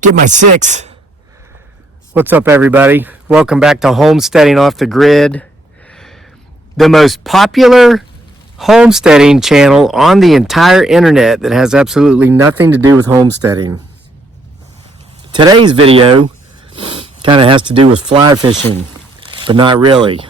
Get my six. What's up, everybody? Welcome back to Homesteading Off the Grid, the most popular homesteading channel on the entire internet that has absolutely nothing to do with homesteading. Today's video kind of has to do with fly fishing, but not really.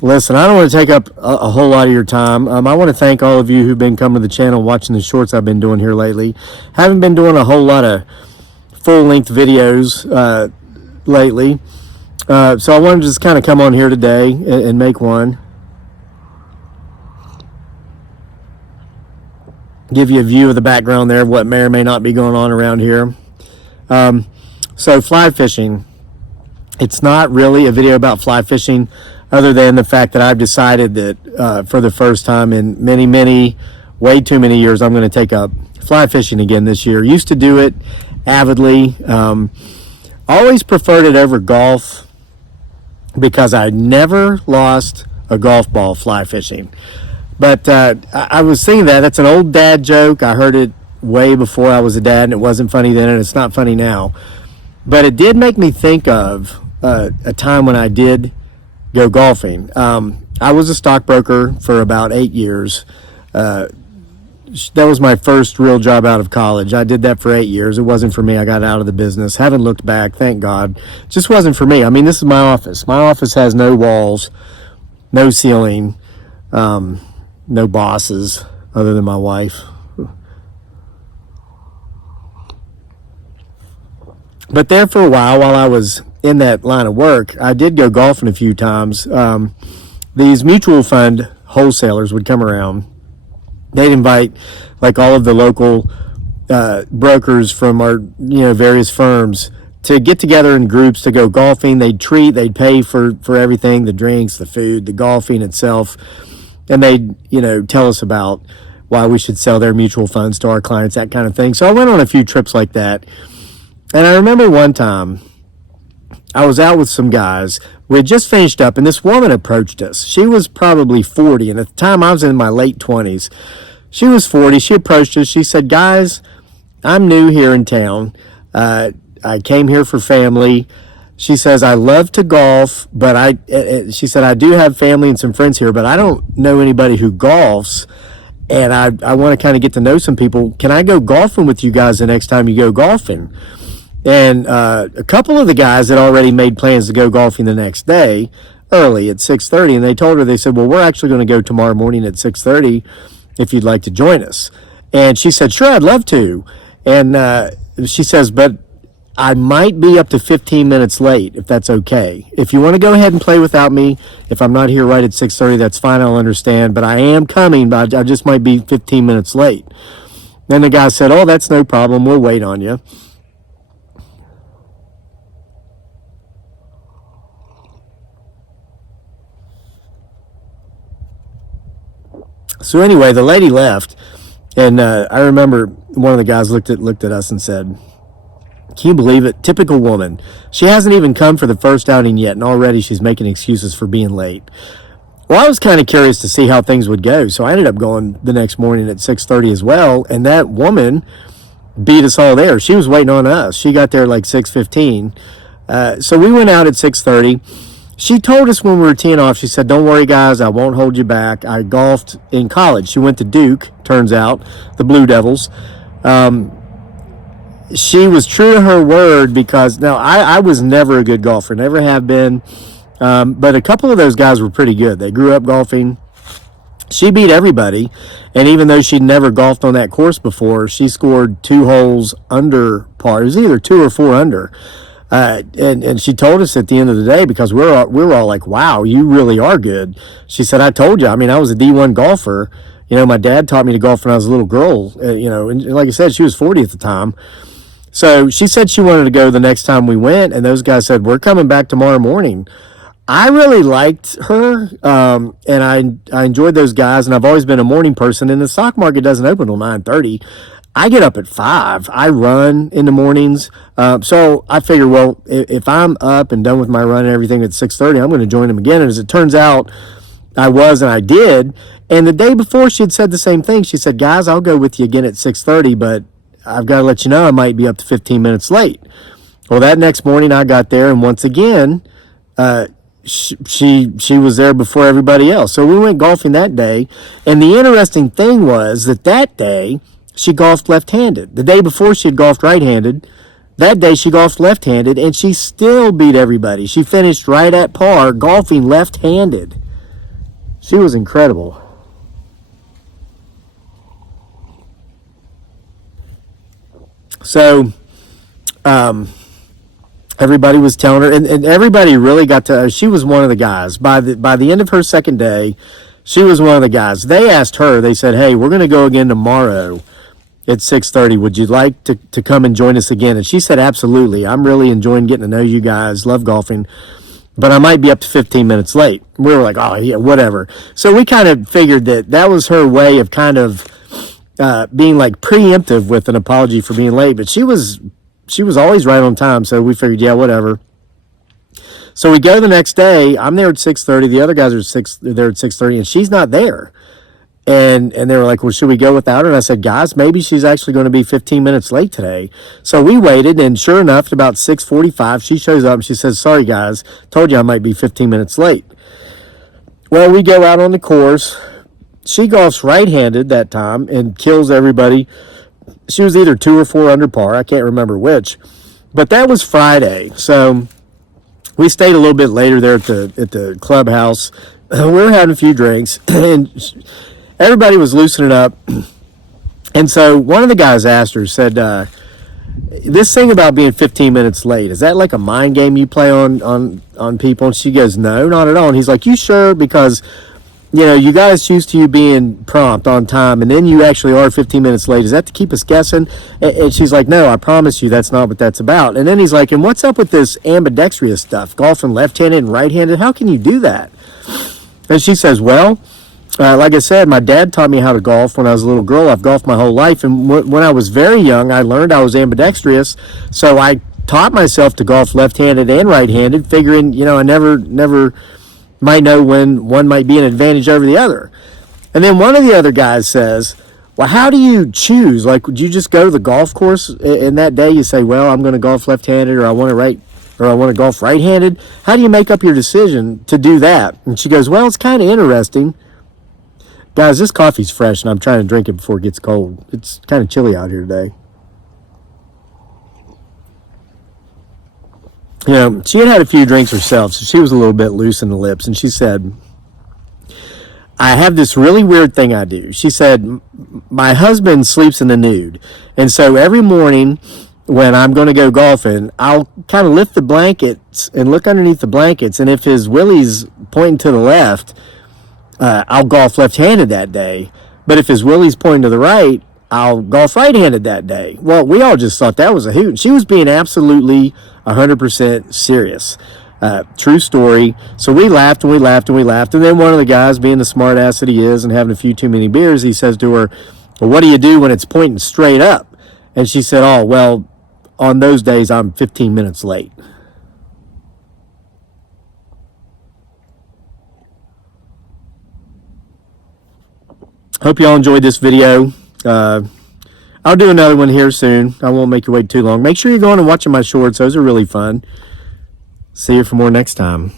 Listen, I don't want to take up a whole lot of your time. I want to thank all of you who've been coming to the channel, watching the shorts I've been doing here lately. Haven't been doing a whole lot of full-length videos lately. So I wanted to just kind of come on here today and make one. Give you a view of the background there of what may or may not be going on around here. So fly fishing. It's not really a video about fly fishing, other than the fact that I've decided that for the first time in way too many years, I'm going to take up fly fishing again this year. Used to do it avidly. Always preferred it over golf because I never lost a golf ball fly fishing. But I was thinking that's an old dad joke. I heard it way before I was a dad, and it wasn't funny then, and it's not funny now. But it did make me think of a time when I did go golfing. I was a stockbroker for about 8 years. That was my first real job out of college. I did that for 8 years. It wasn't for me. I got out of the business. Haven't looked back, thank God. Just wasn't for me. I mean, this is my office. My office has no walls, no ceiling, no bosses other than my wife. But there for a while I was in that line of work, I did go golfing a few times. These mutual fund wholesalers would come around. They'd invite like all of the local brokers from our various firms to get together in groups to go golfing. They'd pay for everything, the drinks, the food, the golfing itself. And they'd tell us about why we should sell their mutual funds to our clients, that kind of thing. So I went on a few trips like that. And I remember one time I was out with some guys. We had just finished up, and this woman approached us. She was probably 40, and at the time I was in my late 20s. She was 40. She approached us. She said, "Guys, I'm new here in town. I came here for family." She says, "I love to golf, but she said, I do have family and some friends here, but I don't know anybody who golfs, and I want to kind of get to know some people. Can I go golfing with you guys the next time you go golfing?" And a couple of the guys had already made plans to go golfing the next day early at 6:30. And they told her, they said, "Well, we're actually going to go tomorrow morning at 6:30 if you'd like to join us." And she said, "Sure, I'd love to." And she says, "But I might be up to 15 minutes late, if that's okay. If you want to go ahead and play without me, if I'm not here right at 6:30, that's fine, I'll understand. But I am coming, but I just might be 15 minutes late." Then the guy said, "Oh, that's no problem. We'll wait on you." So anyway, the lady left, and I remember one of the guys looked at us and said, "Can you believe it? Typical woman. She hasn't even come for the first outing yet, and already she's making excuses for being late." Well, I was kind of curious to see how things would go, so I ended up going the next morning at 6:30 as well, and that woman beat us all there. She was waiting on us. She got there like 6:15. So we went out at 6:30. She told us when we were teeing off, she said, "Don't worry, guys, I won't hold you back. I golfed in college." She went to Duke, turns out, the Blue Devils. She was true to her word because, now, I was never a good golfer, never have been. But a couple of those guys were pretty good. They grew up golfing. She beat everybody. And even though she'd never golfed on that course before, she scored 2 holes under par. It was either 2 or 4 under. And she told us at the end of the day, because we were all like, "Wow, you really are good." She said, "I told you. I mean, I was a D1 golfer. My dad taught me to golf when I was a little girl. And like I said, she was 40 at the time." So she said she wanted to go the next time we went, and those guys said, "We're coming back tomorrow morning." I really liked her, and I enjoyed those guys, and I've always been a morning person, and the stock market doesn't open till 9:30. I get up at 5. I run in the mornings. So I figure, well, if I'm up and done with my run and everything at 6:30, I'm going to join them again. And as it turns out, I was, and I did. And the day before, she had said the same thing. She said, "Guys, I'll go with you again at 6:30, but I've got to let you know I might be up to 15 minutes late. Well, that next morning I got there, and once again, she was there before everybody else. So we went golfing that day, and the interesting thing was that day she golfed left-handed. The day before she had golfed right-handed. That day she golfed left-handed, and she still beat everybody. She finished right at par golfing left-handed. She was incredible. So, everybody was telling her, and everybody really got to, she was one of the guys. By the end of her second day, she was one of the guys. They asked her, they said, hey, we're going to go again tomorrow at 6:30. Would you like to come and join us again? And she said, absolutely. I'm really enjoying getting to know you guys. Love golfing. But I might be up to 15 minutes late. We were like, oh, yeah, whatever. So we kind of figured that was her way of kind of being like preemptive with an apology for being late. But she was always right on time. So we figured, yeah, whatever. So we go the next day. I'm there at 6:30. The other guys are there at 6:30, and she's not there. And they were like, well, should we go without her? And I said, guys, maybe she's actually going to be 15 minutes late today. So we waited, and sure enough, at about 6:45, she shows up, and she says, sorry, guys, told you I might be 15 minutes late. Well, we go out on the course. She golfs right-handed that time and kills everybody. She was either 2 or 4 under par. I can't remember which. But that was Friday. So we stayed a little bit later there at the clubhouse. We were having a few drinks, and everybody was loosening up. And so one of the guys asked her, said, this thing about being 15 minutes late, is that like a mind game you play on people? And she goes, no, not at all. And he's like, you sure? Because, you know, you guys used to you being prompt on time, and then you actually are 15 minutes late. Is that to keep us guessing? And she's like, no, I promise you that's not what that's about. And then he's like, and what's up with this ambidextrous stuff, golfing left-handed and right-handed? How can you do that? And she says, well, like I said, my dad taught me how to golf when I was a little girl. I've golfed my whole life. And when I was very young, I learned I was ambidextrous. So I taught myself to golf left-handed and right-handed, figuring, you know, I never might know when one might be an advantage over the other. And then one of the other guys says, well, how do you choose? Like, would you just go to the golf course and that day you say, well, I'm going to golf left-handed, or I want to golf right-handed? How do you make up your decision to do that? And she goes, well, it's kind of interesting. Guys, this coffee's fresh, and I'm trying to drink it before it gets cold. It's kind of chilly out here today. You know, she had a few drinks herself, so she was a little bit loose in the lips. And she said, I have this really weird thing I do. She said, my husband sleeps in the nude. And so every morning when I'm going to go golfing, I'll kind of lift the blankets and look underneath the blankets. And if his willie's pointing to the left, I'll golf left-handed that day. But if his willie's pointing to the right, I'll golf right-handed that day. Well, we all just thought that was a hoot. She was being absolutely 100% serious. True story. So we laughed and we laughed and we laughed. And then one of the guys, being the smart ass that he is and having a few too many beers, he says to her, well, what do you do when it's pointing straight up? And she said, oh, well, on those days, I'm 15 minutes late. Hope y'all enjoyed this video. I'll do another one here soon. I won't make you wait too long. Make sure you're going and watching my shorts. Those are really fun. See you for more next time.